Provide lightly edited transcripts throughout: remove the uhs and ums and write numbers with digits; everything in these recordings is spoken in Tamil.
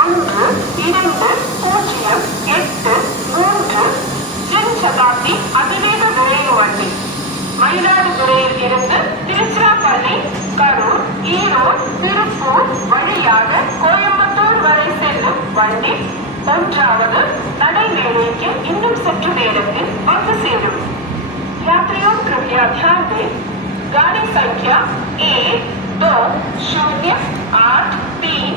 1-2-0-8-3 ஜன் சதாப்தி அதிவேக விரைவு வண்டி. மயிலாடுதுறையில் இருந்து திருச்சிராப்பள்ளி, கரூர், ஈரோடு, திருப்பூர் வழியாக கோயம்புத்தூர் வரை செல்லும் வண்டி 1வது நடைமேடைக்கு இன்னும் சற்று நேரத்தில் வந்து சேரும். यात्रियों कृपया ध्यान दें, गाड़ी संख्या 1-2-0-8-3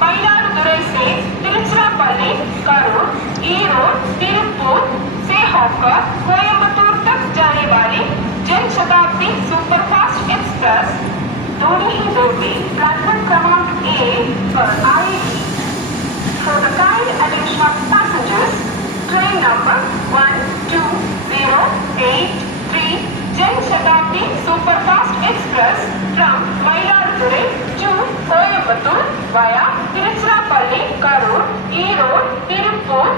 मयिलादुरै से तिरुचिरापल्ली, करूर, ईरोड, तिरुप्पूर से होकर कोयम्बतूर तक जाने वाली जन शताब्दी सुपरफास्ट एक्सप्रेस दोनों ही बोगी प्लेटफॉर्म क्रमांक 1 पर आएगी. For the kind attention of passengers, train number 1-2-0-8-3 Jan Shatabdi Superfast Express from Mayiladuthurai to Coimbatore via Tiruchirappalli, Karur, Erode, Tirupur